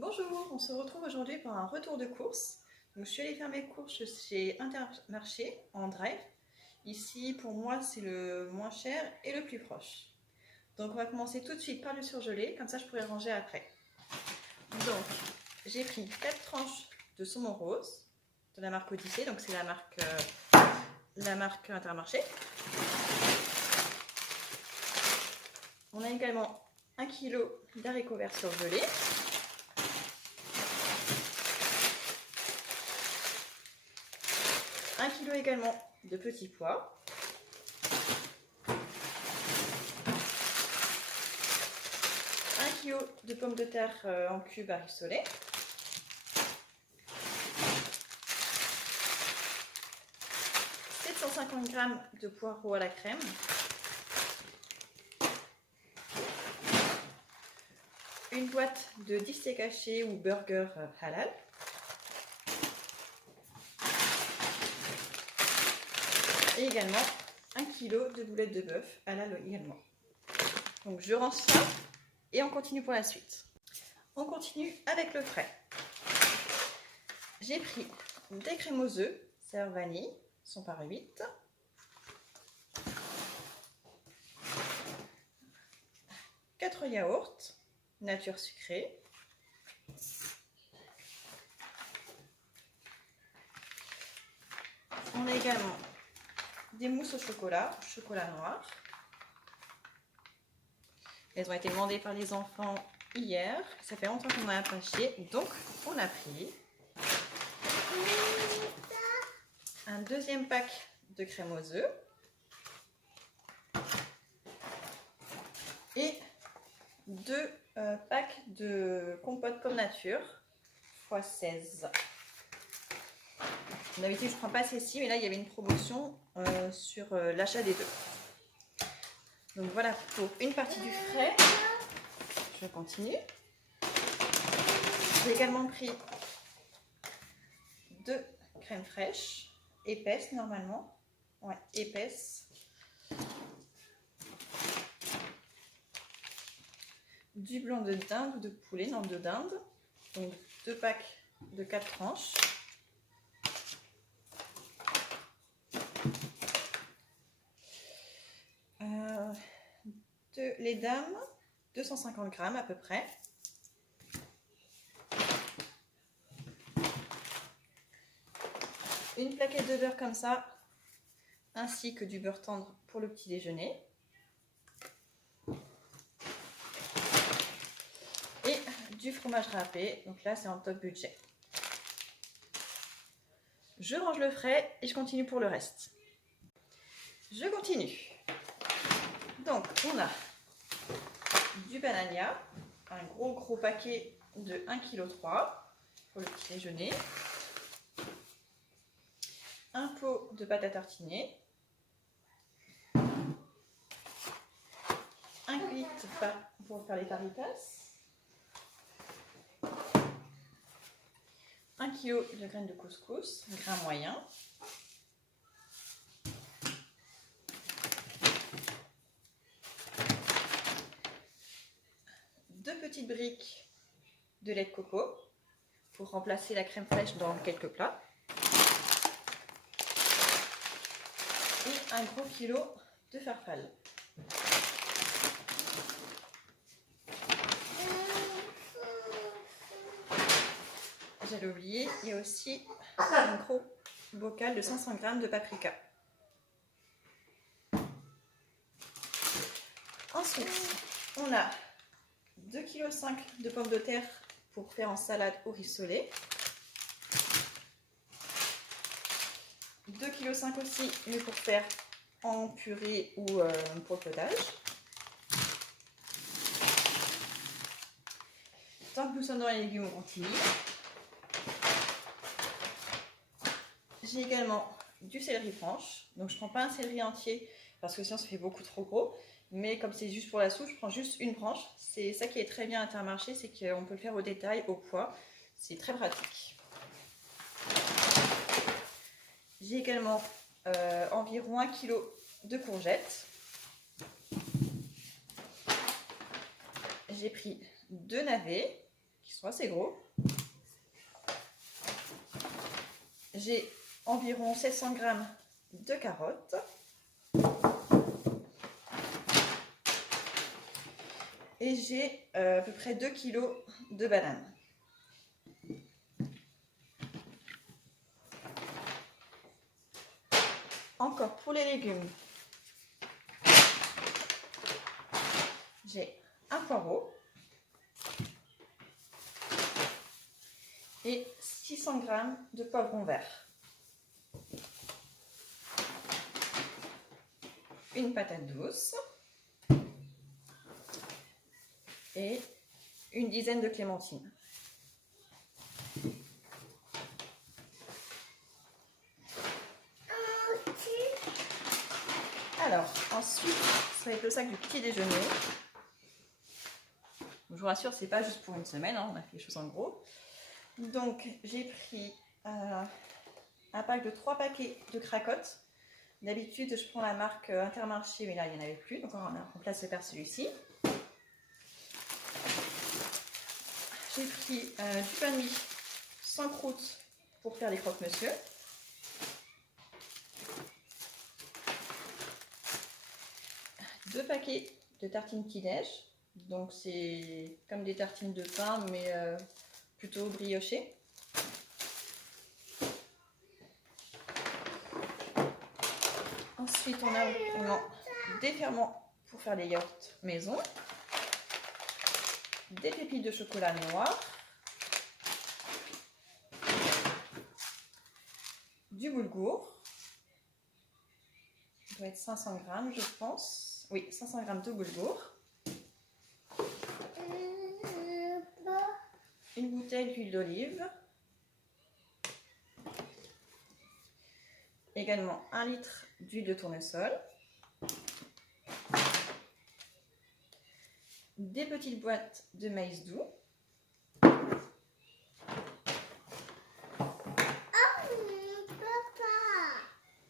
Bonjour, on se retrouve aujourd'hui pour un retour de course. Donc, je suis allée faire mes courses chez Intermarché en drive. Ici, pour moi, c'est le moins cher et le plus proche. Donc, on va commencer tout de suite par le surgelé, comme ça je pourrai ranger après. Donc, j'ai pris 4 tranches de saumon rose de la marque Odyssée, donc c'est la marque Intermarché. On a également 1 kg d'haricots verts surgelés. Un kilo également de petits pois. Un kilo de pommes de terre en cubes à rissoler. « 750 g de poireaux à la crème. Une boîte de 10 steaks hachés ou burger halal. Et également 1 kg de boulettes de bœuf halal également. Donc je range ça et on continue pour la suite. On continue avec le frais. J'ai pris des crèmes aux œufs, serre vanille, sont par 8. Quatre yaourts, nature sucrée. On a également des mousses au chocolat noir. Elles ont été demandées par les enfants hier. Ça fait longtemps qu'on n'a pas acheté, donc on a pris un deuxième pack de crème aux œufs et 2 packs de compote pomme nature x 16. D'habitude je ne prends pas celle-ci, mais là il y avait une promotion sur l'achat des deux. Donc voilà pour une partie du frais. Je continue. J'ai également pris 2 crèmes fraîches, épaisses normalement. Ouais, épaisses. Du blanc de dinde ou de poulet, non de dinde. Donc 2 packs de 4 tranches. De lait d'âme, 250 g à peu près. Une plaquette de beurre comme ça, ainsi que du beurre tendre pour le petit déjeuner. Et du fromage râpé, donc là c'est en top budget. Je range le frais et je continue pour le reste. Je continue. Donc on a du banania, un gros paquet de 1,3 kg pour le petit déjeuner. Un pot de pâte à tartiner. Un litre pour faire les fajitas. 1 kg de graines de couscous, grain moyen. Deux petites briques de lait de coco pour remplacer la crème fraîche dans quelques plats. Et un gros kilo de farfalle. J'allais oublier, il y a aussi un gros bocal de 500 g de paprika. Ensuite, on a 2,5 kg de pommes de terre pour faire en salade ou rissolé. 2,5 kg aussi, mais pour faire en purée ou pour le potage. Tant que nous sommes dans les légumes, on continue. J'ai également du céleri franche. Donc je ne prends pas un céleri entier parce que sinon ça fait beaucoup trop gros. Mais comme c'est juste pour la soupe, je prends juste une branche. C'est ça qui est très bien à Intermarché, c'est qu'on peut le faire au détail, au poids. C'est très pratique. J'ai également environ 1 kg de courgettes. J'ai pris 2 navets qui sont assez gros. J'ai environ 700 g de carottes. Et j'ai à peu près 2 kg de bananes. Encore pour les légumes, j'ai un poireau et 600 g de poivrons verts. Une patate douce et une dizaine de clémentines. Alors, ensuite, ça va être le sac du petit déjeuner. Je vous rassure, c'est pas juste pour une semaine, hein, on a fait les choses en gros. Donc, j'ai pris un pack de 3 paquets de cracottes. D'habitude, je prends la marque Intermarché, mais là, il n'y en avait plus, donc on remplace par celui-ci. J'ai pris du pain de mie sans croûte pour faire les croque-monsieur. Deux paquets de tartines petit-déj. Donc c'est comme des tartines de pain, mais plutôt briochées. Ensuite, on a également des ferments pour faire les yaourts maison. Des pépites de chocolat noir. Du boulgour. Ça doit être 500 g, je pense. Oui, 500 g de boulgour. Une bouteille d'huile d'olive. Également 1 litre d'huile de tournesol. Des petites boîtes de maïs doux.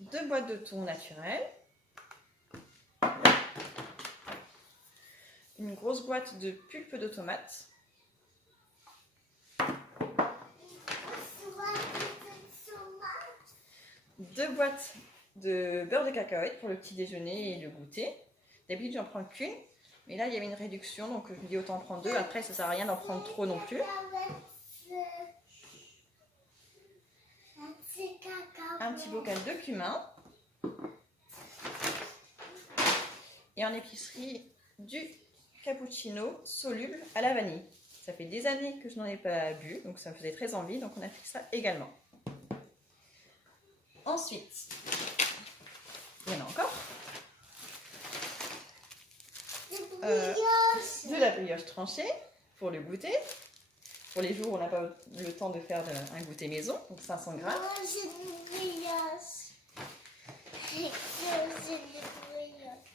Deux boîtes de thon naturel. Une grosse boîte de pulpe de tomates. Deux boîtes de beurre de cacahuète pour le petit déjeuner et le goûter. D'habitude, j'en prends qu'une, mais là, il y avait une réduction, donc je me dis autant prendre deux. Après, ça ne sert à rien d'en prendre trop non plus. Un petit bocal de cumin. Et en épicerie, du cappuccino soluble à la vanille. Ça fait des années que je n'en ai pas bu, donc ça me faisait très envie, donc on a fait ça également. Ensuite, il y en a encore. De la brioche tranchée pour le goûter. Pour les jours où on n'a pas le temps de faire un goûter maison, donc 500 g.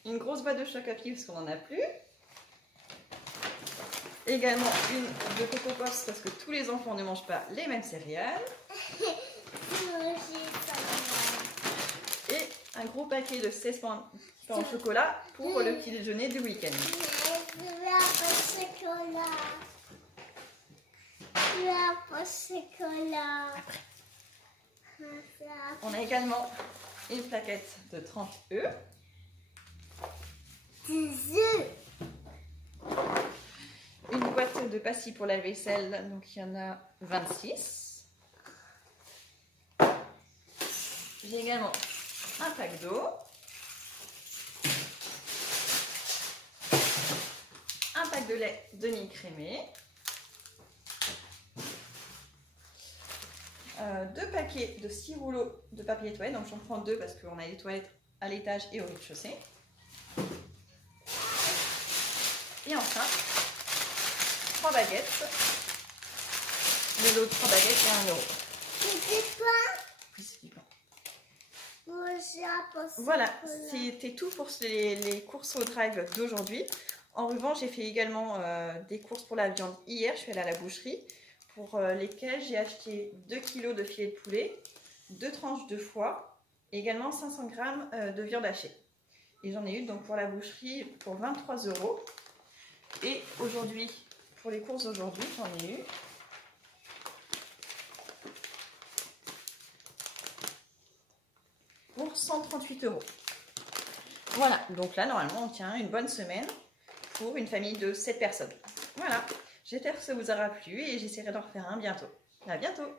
Une grosse boîte de choc à pied parce qu'on n'en a plus. Également une de Coco Pops parce que tous les enfants ne mangent pas les mêmes céréales. Et un gros paquet de 16 pains au chocolat pour le petit déjeuner du week-end. On a également une plaquette de 30 œufs. Une boîte de pastilles pour la vaisselle, donc il y en a 26. J'ai également un pack d'eau. Un pack de lait demi-crémé. 2 paquets de 6 rouleaux de papier toilette, donc j'en prends 2 parce qu'on a les toilettes à l'étage et au rez-de-chaussée. Et enfin, 3 baguettes. Le lot de 3 baguettes, c'est 1 euro. Oui, c'est du pain. Voilà, c'était tout pour les courses au drive d'aujourd'hui. En revanche, j'ai fait également des courses pour la viande hier. Je suis allée à la boucherie pour lesquelles j'ai acheté 2 kg de filet de poulet, 2 tranches de foie et également 500 g de viande hachée. Et j'en ai eu donc pour la boucherie pour 23 €. Et aujourd'hui, pour les courses d'aujourd'hui, j'en ai eu. Pour 138 €. Voilà, donc là, normalement, on tient une bonne semaine pour une famille de 7 personnes. Voilà, j'espère que ça vous aura plu et j'essaierai d'en refaire un bientôt. À bientôt!